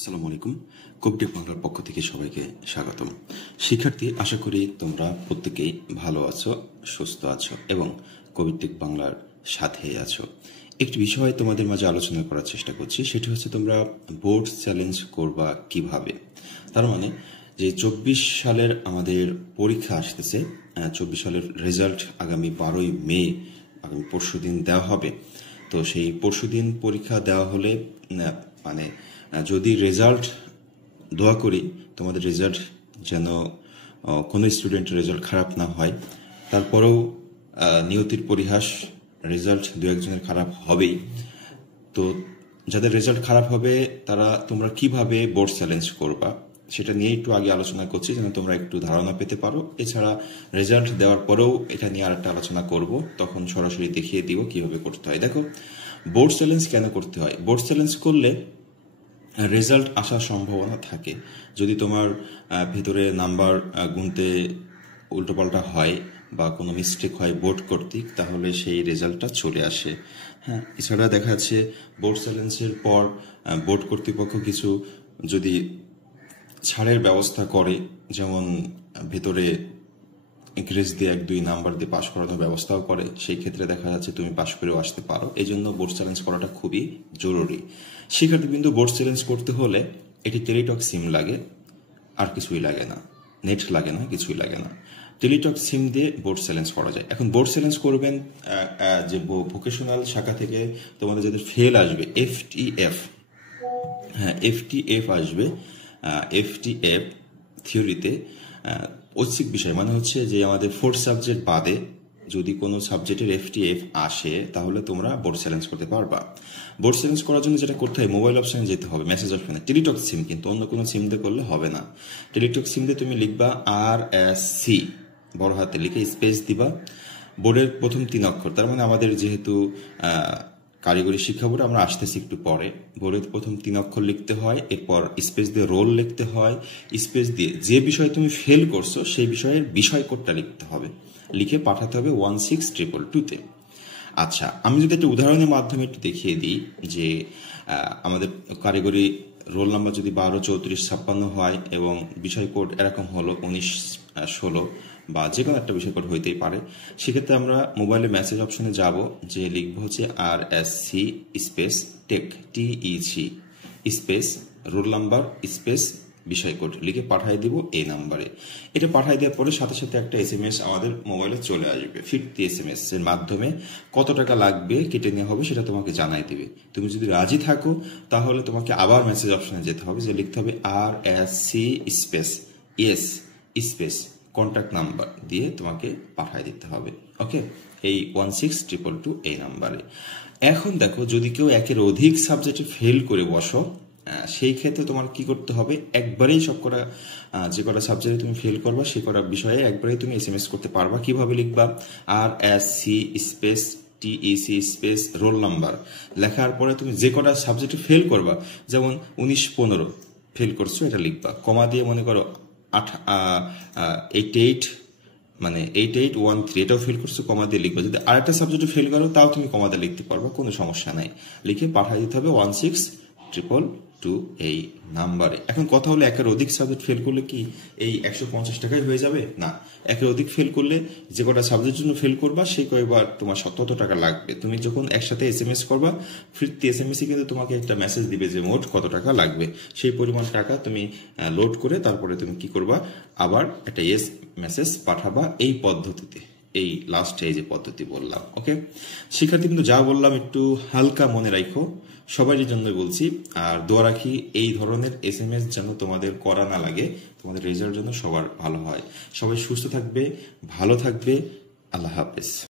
আসসালামু আলাইকুম। কবিটেক বাংলার পক্ষ থেকে সবাইকে স্বাগতম। শিক্ষার্থী, আশা করি তোমরা প্রত্যেকেই ভালো আছো, সুস্থ আছো এবং কবিটেক বাংলার সাথে আছো। একটি বিষয় তোমাদের মাঝে আলোচনা করার চেষ্টা করছি, সেটি হচ্ছে তোমরা বোর্ড চ্যালেঞ্জ করবা কিভাবে। তার মানে যে 24 সালের আমাদের পরীক্ষা আসতেছে, 24 সালের রেজাল্ট আগামী 12ই মে, আগামী পরশুদিন দেওয়া হবে। তো সেই পরশুদিন পরীক্ষা দেওয়া হলে মানে যদি রেজাল্ট, দোয়া করি তোমাদের রেজাল্ট যেন কোনো স্টুডেন্টের রেজাল্ট খারাপ না হয়। তারপরেও নিয়তির পরিহাস, রেজাল্ট দু একজনের খারাপ হবেই। তো যাদের রেজাল্ট খারাপ হবে তারা তোমরা কিভাবে বোর্ড চ্যালেঞ্জ করবা সেটা নিয়ে একটু আগে আলোচনা করছি, যেন তোমরা একটু ধারণা পেতে পারো। এছাড়া রেজাল্ট দেওয়ার পরেও এটা নিয়ে আরেকটা আলোচনা করব, তখন সরাসরি দেখিয়ে দিব কিভাবে করতে হয়। দেখো, বোর্ড চ্যালেঞ্জ কেন করতে হয়? বোর্ড চ্যালেঞ্জ করলে রেজাল্ট আসার সম্ভাবনা থাকে। যদি তোমার ভেতরে নাম্বার গুনতে উল্টোপাল্টা হয় বা কোনো মিস্টেক হয় বোর্ড কর্তৃক, তাহলে সেই রেজাল্টটা চলে আসে। হ্যাঁ, এছাড়া দেখা যাচ্ছে বোর্ড চ্যালেঞ্জের পর বোর্ড কর্তৃপক্ষ কিছু যদি ছাড়ের ব্যবস্থা করে, যেমন ভেতরে গ্রেস দিয়ে 1-2 নাম্বার দিয়ে পাশ করানোর ব্যবস্থাও করে, সেই ক্ষেত্রে দেখা যাচ্ছে তুমি পাশ করেও আসতে পারো। এই জন্য বোর্ড চ্যালেঞ্জ করাটা খুবই জরুরি। শিক্ষার্থীবৃন্দ, বোর্ড চ্যালেঞ্জ করতে হলে এটি টেলিটক সিম লাগে, আর কিছুই লাগে না, নেট লাগে না, কিছুই লাগে না। টেলিটক সিম দিয়ে বোর্ড চ্যালেঞ্জ করা যায়। এখন বোর্ড চ্যালেঞ্জ করবেন যে ভোকেশনাল শাখা থেকে তোমাদের যাদের ফেল আসবে, এফটিএফ, হ্যাঁ এফটিএফ আসবে। এফটিএফ থিওরিতে ঐচ্ছিক বিষয় মানে হচ্ছে যে আমাদের 4 সাবজেক্ট বাদে যদি কোনো সাবজেক্টের এফটিএফ আসে, তাহলে তোমরা বোর্ড চ্যালেঞ্জ করতে পারবা। বোর্ড চ্যালেঞ্জ করার জন্য যেটা করতে হয়, মোবাইল অপশনে যেতে হবে, মেসেজ অপশনে, টেলিটক সিম, কিন্তু অন্য কোনো সিম দিয়ে করলে হবে না। টেলিটক সিম দিয়ে তুমি লিখবা RSC, বড় হাতে লিখে স্পেস দিবা, বোর্ডের প্রথম 3 অক্ষর। তার মানে আমাদের যেহেতু কারিগরি শিক্ষা বোর্ডে আমরা আসতেছি একটু পরে, বোর্ডের প্রথম 3 অক্ষর লিখতে হয়, এরপর স্পেস দিয়ে রোল লিখতে হয়, স্পেস দিয়ে যে বিষয়ে তুমি ফেল করছো সেই বিষয়ের বিষয় কোডটা লিখতে হবে, লিখে পাঠাতে হবে 16222-তে। আচ্ছা, আমি যদি একটা উদাহরণের মাধ্যমে একটু দেখিয়ে দিই যে আমাদের কারিগরি রোল নাম্বার যদি 12, 34, 56 হয় এবং বিষয় কোড এরকম হলো 19, 16 বা যে কোনো একটা বিষয় কোড হইতেই পারে, সেক্ষেত্রে আমরা মোবাইলে মেসেজ অপশনে যাব, যে লিখবো হচ্ছে RSC space tech, TEC space roll number space বিষয় কোড, লিখে পাঠিয়ে দিব এই নাম্বারে। এটা পাঠিয়ে দেওয়ার পরে সাথে সাথে একটা SMS আমাদের মোবাইলে চলে আসবে। ফিরতি SMS এর মাধ্যমে কত টাকা লাগবে, কেটে নেওয়া হবে, সেটা তোমাকে জানাই দিবে। তুমি যদি রাজি থাকো তাহলে তোমাকে আবার মেসেজ অপশনে যেতে হবে, যে লিখতে হবে RSC space yes space contact number দিয়ে তোমাকে পাঠিয়ে দিতে হবে। ওকে, এই 16222 এই নাম্বারে। এখন দেখো, যদি কেউ একের অধিক সাবজেক্টে ফেল করে বসো, সেই ক্ষেত্রে তোমার কি করতে হবে, একবারেই সব কটা যে কটা সাবজেক্টে তুমি ফেল করবা সেই কটা বিষয়ে একবারেই তুমি SMS করতে পারবা। কিভাবে লিখবা? RSC space TEC space roll number লেখার পরে তুমি যে কটা সাবজেক্টে ফেল করবা, যেমন 19-15 ফেল করছো, এটা লিখবা, কমা দিয়ে মনে করো 88 মানে 8813 এটাও ফেল করছো, কমা দিয়ে লিখবা। যদি আরেকটা সাবজেক্টে ফেল করো তাও তুমি কমা দিয়ে লিখতে পারবা, কোনো সমস্যা নাই। লিখে পাঠিয়ে দিতে হবে 16222 এই নাম্বারে। এখন কথা হলো, একের অধিক সাবজেক্ট ফেল করলে কি এই 150 টাকায় হয়ে যাবে? না, একের অধিক ফেল করলে যে কটা সাবজেক্টের জন্য ফেল করবা সেই কয়বার তোমার 70 টাকা লাগবে। তুমি যখন একসাথে SMS করবা, ফিরতি SMS-এ কিন্তু তোমাকে একটা মেসেজ দিবে যে মোট কত টাকা লাগবে। সেই পরিমাণ টাকা তুমি লোড করে তারপরে তুমি কি করবা, আবার একটা ইয়েস মেসেজ পাঠাবা এই পদ্ধতিতে, এই লাস্টে এই যে পদ্ধতি বললাম। ওকে শিক্ষার্থী, কিন্তু যা বললাম একটু হালকা মনে রাখো, সবারই জন্য বলছি। আর দোয়া রাখি এই ধরনের SMS যেন তোমাদের করা না লাগে, তোমাদের রেজাল্ট যেন সবার ভালো হয়। সবাই সুস্থ থাকবে, ভালো থাকবে। আল্লাহ হাফেজ।